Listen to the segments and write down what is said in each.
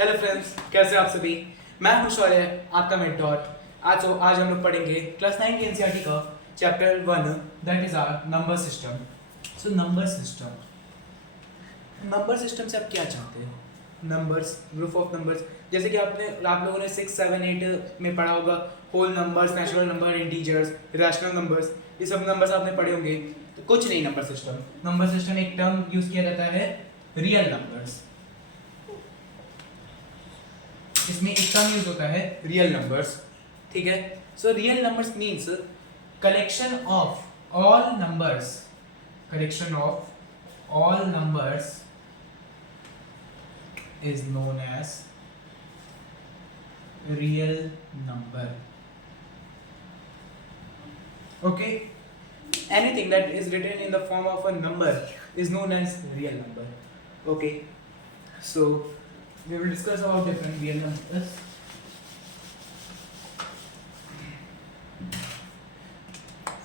Hello friends, कैसे आप सभी। मैं हूं शौर्य, आपका मेंटोर। आज हम लोग पढ़ेंगे क्लास 9 की एनसीईआरटी का chapter 1, that is our number system. So number system से आप क्या चाहते हैं? नंबर्स, ग्रुप ऑफ नंबर्स, जैसे कि आप लोगों ने 6, 7, 8 में पढ़ा होगा। Whole numbers, natural number, integers, rational numbers, ये सब नंबर्स आपने पढ़े होंगे। तो कुछ नहीं, नंबर सिस्टम एक टर्म यूज किया जाता है, रियल नंबर्स। इसमें एक टर्म यूज होता है रियल नंबर्स, ठीक है। So real numbers means collection of all numbers, collection of all numbers is known as real number. Okay, anything that is written in the form of a number is known as real number. Okay, so we will discuss about different real numbers.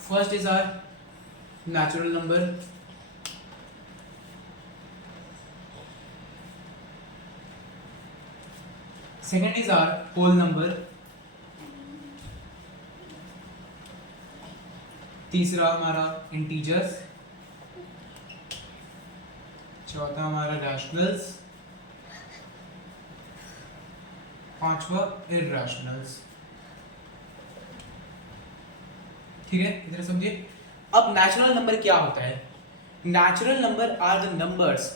First is our natural number. Second is our whole number. तीसरा हमारा integers. चौथा हमारा rationals. पांचवा इरैशनल्स। ठीक है, इधर समझिए। अब नेचुरल नंबर क्या होता है? Natural number are the numbers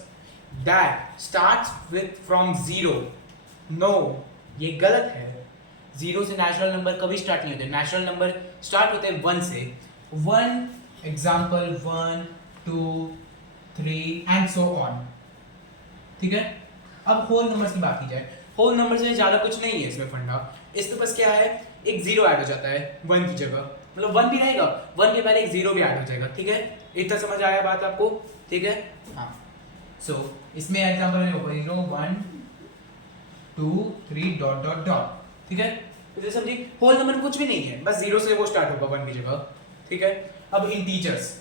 that starts with from zero. No, ये गलत है। जीरो से नेचुरल नंबर कभी स्टार्ट नहीं होते। नेचुरल नंबर स्टार्ट होते हैं 1 से। 1 एग्जाम्पल 1, 2, 3 एंड सो ऑन। ठीक है। अब होल नंबर्स की बात की जाए, होल नंबर्स में ज्यादा कुछ नहीं है इसमें फंडा। इसमें बस क्या है, एक जीरो ऐड हो जाता है 1 की जगह, मतलब 1 भी रहेगा, 1 के पहले एक जीरो भी ऐड हो जाएगा। ठीक है, इतना समझ आया बात आपको? ठीक है, हाँ। सो इसमें एग्जाम्पल में 0, 1, 2, 3 डॉट डॉट डॉट। ठीक है, तो समझिए होल नंबर कुछ भी नहीं है, बस जीरो से वो स्टार्ट होगा 1 की जगह। ठीक है। अब इंटीजर्स,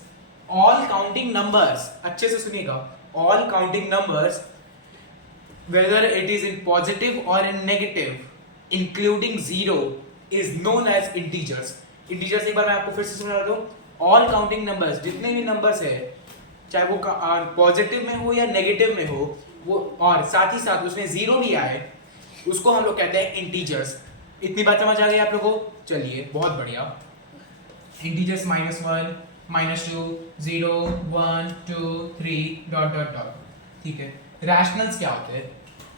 ऑल काउंटिंग नंबर्स, अच्छे से सुनिएगा, all counting numbers whether it is in positive or in negative including zero is known as integers. integers एक बार मैं आपको फिर से सुना दूं, all counting numbers, जितने भी नंबर्स है, चाहे वो पॉजिटिव में हो या नेगेटिव में हो, वो और साथ ही साथ उसमें जीरो भी आए, उसको हम लोग कहते हैं इंटीजर्स। इतनी बात समझ आ गई आप लोगों को? चलिए, बहुत बढ़िया। Integers -1, -2, 0, 1, 2, 3 dot dot dot. ठीक है। रैशनल्स क्या होते हैं?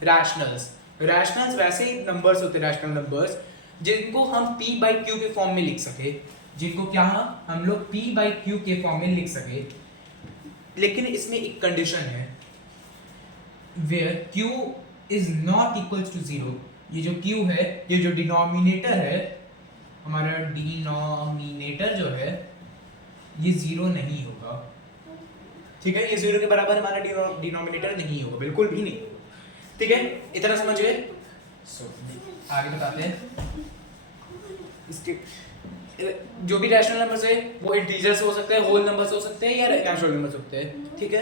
रैशनल्स वैसे नंबर्स होते हैं, रैशनल नंबर्स, जिनको हम p बाई क्यू के फॉर्म में लिख सके, जिनको क्या हम लोग p बाई क्यू के फॉर्म में लिख सके। लेकिन इसमें एक कंडीशन है, where q is not equals to zero. ये जो q है, ये जो डिनोमिनेटर है, हमारा डिनोमिनेटर जो है, ये जीरो नहीं होगा। ठीक है, ये जीरो के बराबर हमारा डिनोमिनेटर नहीं होगा, बिल्कुल भी नहीं होगा। ठीक है, इतना समझ गए? आगे बताते हैं। इसके जो भी रैशनल नंबर्स है वो इंटीजर्स हो सकते हैं, होल नंबर्स हो सकते हैं या नेचुरल नंबर्स होते हैं। ठीक है,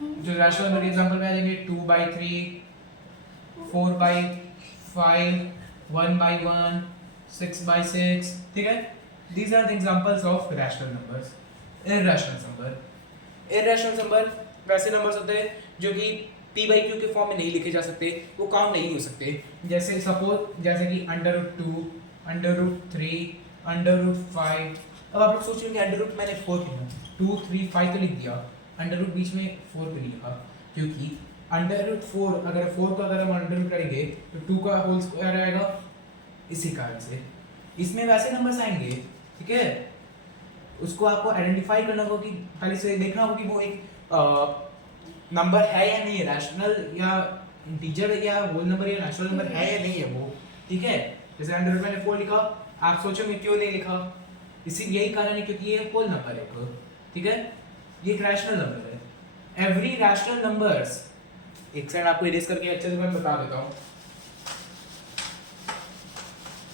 जो रैशनल नंबर के एग्जांपल में आ जाएंगे 2/3, 4/5, 1/1, 6/6। ठीक है, these are the examples of rational numbers. Irrational number वैसे नंबर्स होते हैं जो कि p बाई क्यू के फॉर्म में नहीं लिखे जा सकते, वो काउंट नहीं हो सकते। जैसे सपोज, जैसे कि √2, √3, √5। अब आप लोग सोच रहे हैं कि √ मैंने 4 क्यों लिखा, 2, 3, 5 तो लिख दिया, √ बीच में 4 क्यों नहीं लिखा? क्योंकि √4, अगर 4 को अगर हम √ करेंगे तो 2 का होल स्क्वायर आएगा, इसी कारण से इसमें वैसे नंबर्स आएंगे। ठीक है, उसको आपको आइडेंटिफाई करना होगा, कि पहले से देखना होगा कि वो एक नंबर है या नहीं है, रैशनल या इंटीजर या होल नंबर या नेचुरल नंबर है या नहीं है वो। ठीक है, जैसे √ मैंने 4 लिखा, आप सोचोगे क्यों नहीं लिखा? इसी यही कारण है क्योंकि ये होल नंबर है। ठीक है, ये एक रैशनल नंबर है। एवरी रैशनल नंबर्स, एक सेकंड आपको इरेज करके अच्छे से मैं बता देता हूँ,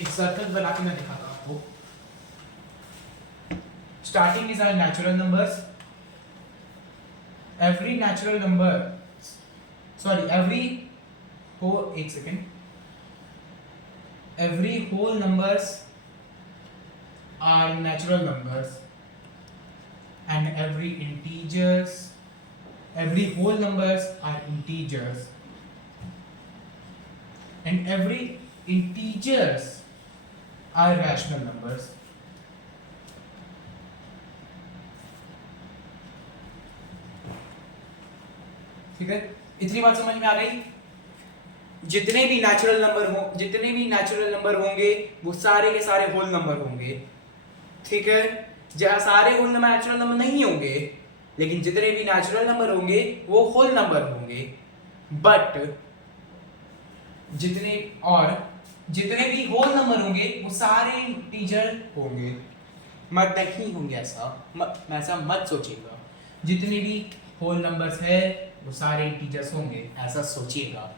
एक सर्कल बना के मैं दिखाता हूँ आपको। starting is our natural numbers. Every natural number, sorry, every एक second, every whole numbers are natural numbers and every whole numbers are integers and every integers are rational numbers. ठीक है, इतनी बात समझ में आ गई? जितने भी नेचुरल नंबर होंगे वो सारे के सारे होल नंबर होंगे, ठीक है। जहां सारे होल नंबर नेचुरल नंबर नहीं होंगे, लेकिन जितने भी नेचुरल नंबर होंगे वो होल नंबर होंगे, बट जितने भी होल नंबर होंगे वो सारे इंटीजर होंगे। मत नहीं होंगे ऐसा मत सोचिएगा। जितने भी होल नंबर्स है वो सारे इंटीजर्स होंगे, ऐसा सोचिएगा।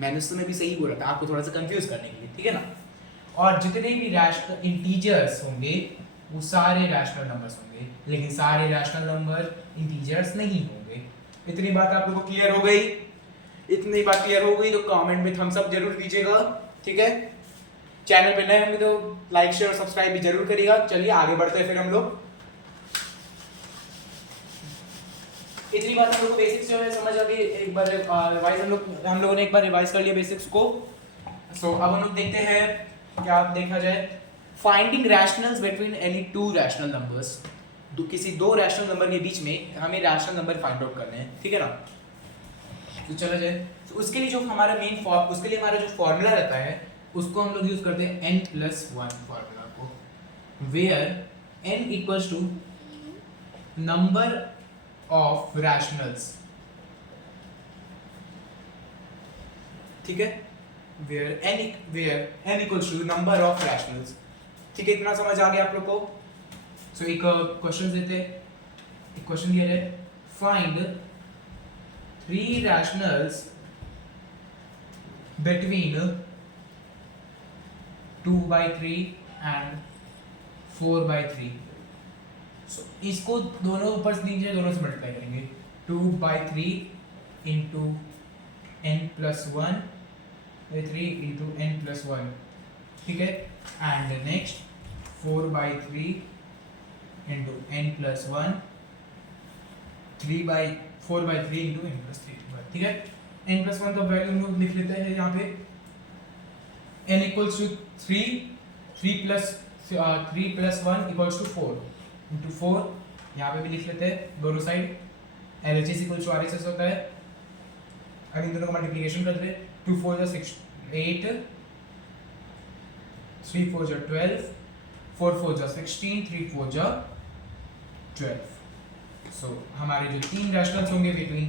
मैंने उस समय भी सही बोला था आपको थोड़ा सा कंफ्यूज करने के लिए, ठीक है ना। और जितने भी रैशनल इंटीजर्स होंगे वो सारे रैशनल नंबर्स होंगे, लेकिन सारे रैशनल नंबर इंटीजर्स नहीं होंगे। इतनी बात आप लोगों को क्लियर हो गई? इतनी बात क्लियर हो गई तो कमेंट में थम्स अप जरूर दीजिएगा, ठीक है। चैनल पे नए होंगे तो लाइक शेयर और सब्सक्राइब भी जरूर करिएगा। चलिए आगे बढ़ते हैं फिर हम लोग। इतनी बात हम लोग को बेसिक्स जो है समझ आ गई। एक बार रिवाइज हम लोगों ने एक बार रिवाइज कर लिया बेसिक्स को। सो अब हम लोग देखते हैं क्या देखा जाए। Finding rationals between any two rational numbers. किसी दो रैशनल नंबर के बीच में हमें रैशनल नंबर फाइंड आउट करने हैं, ठीक है ना। तो चला जाए, तो उसके लिए जो हमारा उसके लिए हमारा जो फॉर्मूला रहता है उसको हम लोग यूज करते हैं n+1 फॉर्मूला को, where n equals to number of rationals, ठीक है। Where n equals to number of rationals, ठीक है। इतना समझ आ गया आप लोग को? सो एक क्वेश्चन देते हैं। एक क्वेश्चन दिया है, फाइंड 3 रैशनल्स बिटवीन 2/3 and 4/3। सो इसको दोनों ऊपर से नीचे दोनों से मल्टीप्लाई करेंगे। 2/3 इंटू n+1 3 इंटू n+1, ठीक है। And next 4/3 into n+1 4/3 into n+3, ठीक है। n+1 का वैल्यू हम लोग लिख लेते हैं यहाँ पे, n equals to 3 plus 1 equals to 4 into 4, यहाँ पे भी लिख लेते हैं दोनों side. LHS equals to RHS होता है। अब इन दोनों का मल्टीप्लिकेशन कर दे। 2 4 जा 8, 3 4 जा 12, 4 4 जा 16, 3 4 जा 12। सो हमारे जो तीन रैशनल्स होंगे बिटवीन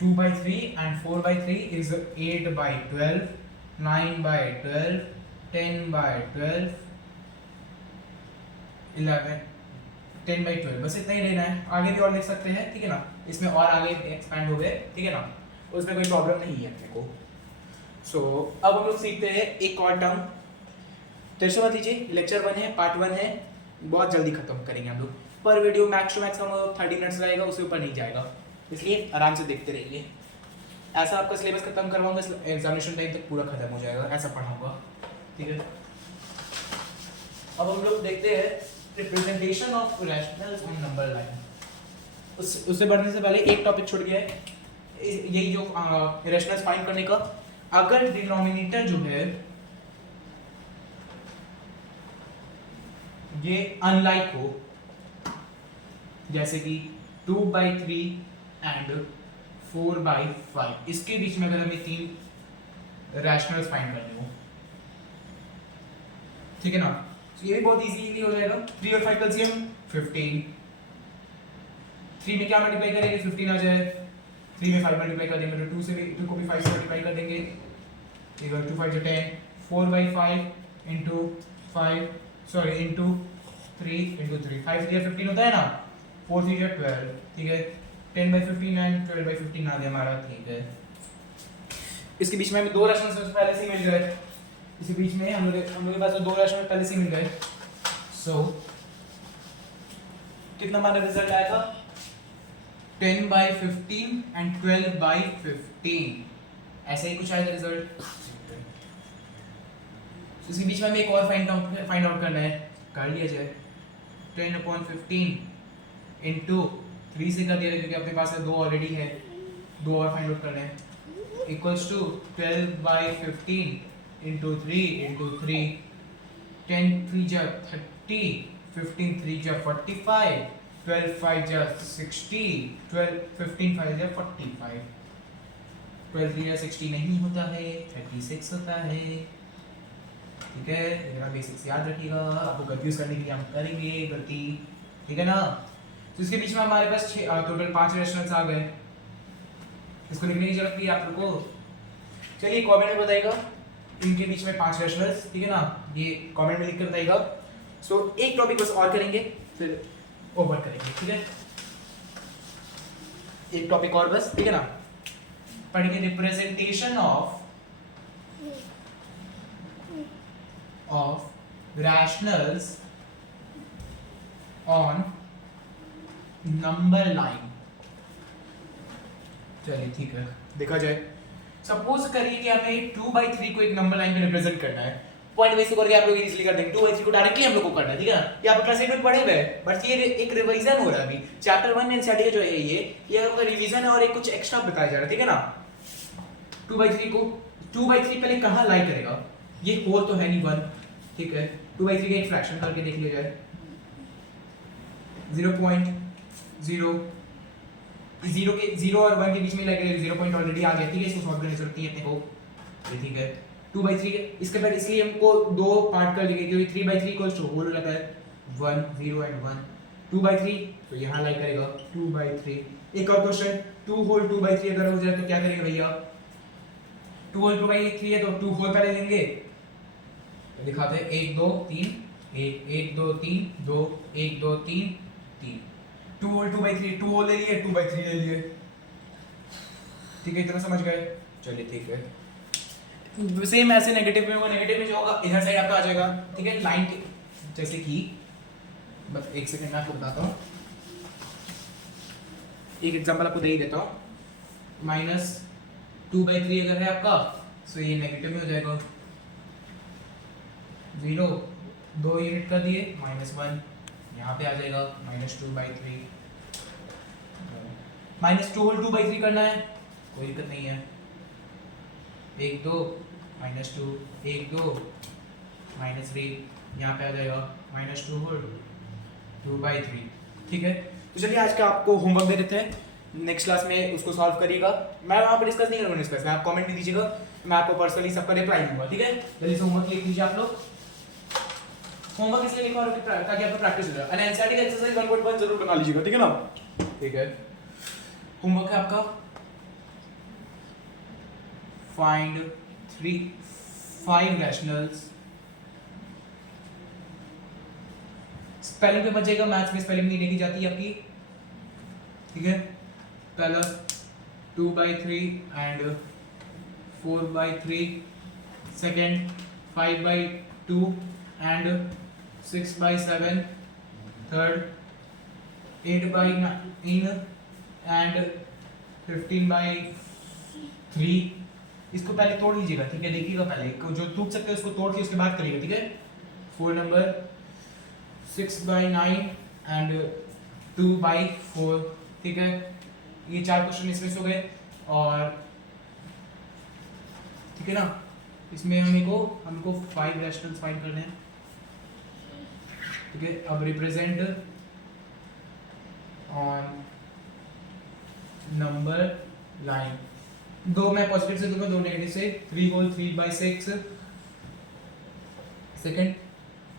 2/3 and 4/3 इज 8/12, 9/12, 10/12, 11, 10/12, बस इतना ही लेना है। आगे भी और लिख सकते हैं, ठीक है ना। इसमें और आगे एक्सपैंड हो गए, ठीक है ना, उसमें कोई प्रॉब्लम नहीं है अपने को। सो अब हम लोग सीखते हैं एक और टर्म। टेंशन मत लीजिए, लेक्चर 1 है, पार्ट 1 है, बहुत जल्दी खत्म करेंगे हम लोग। पर वीडियो मैक्स टू मैक्स हम 30 मिनट्स रहेगा, उससे ऊपर नहीं जाएगा, इसलिए आराम से देखते रहिए। ऐसा आपका सिलेबस खत्म करवाऊंगा, एग्जामिनेशन टाइम तक पूरा खत्म हो जाएगा, ऐसा पढ़ाऊंगा, ठीक है। अब हम लोग देखते हैं representation of rationals on number line. उससे बढ़ने से पहले एक टॉपिक छूट गया है, यही जो रैशनल्स फाइंड करने का। अगर डिनोमिनेटर जो है ये अनलाइक हो, जैसे कि 2/3 एंड 4/5, इसके बीच में अगर हमें तीन रैशनल्स फाइंड करने हो, ठीक है ना। तो ये भी बहुत इजीली हो जाएगा। 3 और 5 का LCM 15। 3 में क्या मल्टीप्लाई करेंगे, 15 आ जाए। 3 में 5 मल्टीप्लाई कर देंगे तो 2 से भी 2 को भी 5 से मल्टीप्लाई कर देंगे, ठीक है। 2 5 10, 4/5 इंटू 5 सॉरी इंटू 3 इंटू 3, 5 3 15 होता है ना, 4 3 12, ठीक है। 10/15 एंड 12/15 आ गया हमारा, ठीक है। इसके बीच में हमें दो रैशनल्स पहले से मिल गए, इसी बीच में हम लोग के पास दो रैशनल पहले से मिल गए। सो कितना हमारा रिजल्ट आया था, 10/15 एंड 12/15, ऐसा ही कुछ आएगा रिजल्ट। इसके बीच में हमें एक और फाइंड आउट करना है, कर लिया जाए। 10/15 इंटू 3 से कर दिया जाए क्योंकि अपने पास दो ऑलरेडी है, दो और फाइंड आउट करना है, इक्वल्स टू 12/15 इंटू 3 इंटू 3, 10 3 जा 30, 15 3 जा 45, 12 5 जा 60, 12 15 5 जा 45, 12 3 जा 60 नहीं होता है, 36 होता है। ठीक है, मेरा बेसिक्स याद रखिएगा, आपको कंफ्यूज करने के लिए हम करेंगे गलती, ठीक है ना। तो इसके बीच में हमारे पास टोटल 5 रैशनल्स आ गए, इसको लिखने की जरूरत नहीं है आप लोग को। चलिए कमेंट में बताइएगा इनके बीच में 5 रैशनल्स, ठीक है ना, ये कमेंट में लिख कर बताइएगा। सो एक टॉपिक बस और करेंगे फिर ओवर करेंगे, ठीक है, एक टॉपिक और बस, ठीक है ना, पढ़ेंगे representation of rationals on number line। चलिए ठीक है, देखा जाए। सपोज करिए कि हमें 2/3 को एक नंबर लाइन में रिप्रेजेंट करना है, पॉइंट बेस करके आप लोग इजीली कर देंगे। 2/3 को डायरेक्टली हम लोग को करना है, ठीक है ना, ये आप क्लास 8 में पढ़े हुए हैं, बट ये एक रिवीजन हो रहा है अभी। चैप्टर 1 एनसीईआरटी का जो है ये आपका रिवीजन है और एक कुछ एक्स्ट्रा बताया जा रहा है, ठीक है ना। 2/3 को 2/3 पहले कहां लाई करेगा, ये होल तो है नहीं 1, ठीक है, 2/3 का एक फ्रैक्शन करके देख लिया जाए। 0.0 0 और 1 के बीच में लगे 0 पॉइंट ऑलरेडी आ गया, ठीक है, इसको सॉल्व करने की जरूरत नहीं है अपने को, ये ठीक है। 2/3 इसके बाद इसलिए हमको दो पार्ट कर देंगे क्योंकि 3/3 इक्वल्स टू होल रहता है 1 0 एंड 1, 2/3 तो यहां लाइक करेगा 2/3। एक और क्वेश्चन, 2 होल 2/3 अगर हो जाए तो क्या करेंगे भैया, 2 होल 2/3 है तो 2 होल पहले लेंगे, तो दिखाते हैं 1 2 3 1 1 2 3 2 1 2 3 3, 2 होल 2/3, 2 होल ले लिए 2/3 ले लिए, ठीक है, इतना समझ गए। चलिए ठीक है, सेम ऐसे नेगेटिव में होगा, नेगेटिव में जो होगा इधर साइड आपका आ जाएगा, ठीक है, लाइन जैसे कि बस एक सेकंड मैं आपको बताता हूँ, एक एग्जांपल आपको दे ही देता हूँ। -2/3 अगर है आपका तो ये नेगेटिव में हो जाएगा, 0 2 यूनिट कर दिए -1 यहाँ पे आ जाएगा -2/3, -2 होल 2/3 करना है, कोई दिक्कत नहीं है, 1 2 -2 1 2 -3 यहाँ पे आ जाएगा -2 होल 2/3, ठीक है। तो चलिए आज का आपको होमवर्क दे देते हैं, नेक्स्ट क्लास में उसको सॉल्व करिएगा, मैं वहाँ पर डिस्कस नहीं करूँगा, डिस्कस में आप कमेंट में दीजिएगा, मैं आपको पर्सनली सबका रिप्लाई दूंगा, ठीक है। जल्दी से होमवर्क लिख लीजिए आप लोग, होमवर्क इसलिए लिखा और ताकि आपका प्रैक्टिस हो जाए, और एनसीईआरटी का एक्सरसाइज 1.1 जरूर बना लीजिएगा, ठीक है ना, ठीक है। होमवर्क है आपका फाइंड 5 रैशनल्स, स्पेलिंग पे बचेगा, मैथ्स में स्पेलिंग नहीं देखी जाती है आपकी, ठीक है। पहला 2/3 and 4/3, second 5/2 and 6/7, third 8/9 and 15/3। इसको पहले तोड़ लीजिएगा, ठीक है, देखिएगा पहले जो टूट सकते हैं उसको तोड़ के उसके बाद करिएगा, ठीक है। 4 नंबर 6/9 एंड 2/4, ठीक है, ये 4 क्वेश्चन इसमें से हो गए, और ठीक है ना, इसमें हमको 5 रैशनल्स फाइंड करने हैं, ठीक है। अब रिप्रेजेंट ऑन नंबर लाइन, 2 मैं पॉजिटिव से दूंगा, 2 नेगेटिव से, 3 होल 3/6, सेकंड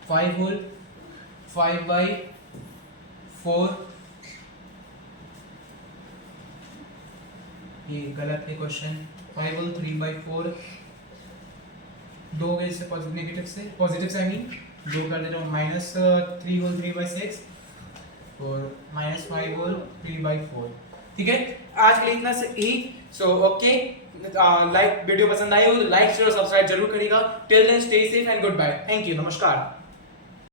5 होल 5/4, ये गलत है क्वेश्चन, 5 होल 3/4, 2 गए इससे नेगेटिव से, पॉजिटिव से आई मीन 2 कर दे रहा हूँ, -3 होल 3/6 और -5 होल 3/4, ठीक है। आज के लिए इतना से ही, सो ओके, लाइक वीडियो पसंद आई हो तो लाइक शेयर और सब्सक्राइब जरूर करिएगा। Till then stay safe and goodbye, thank you, नमस्कार।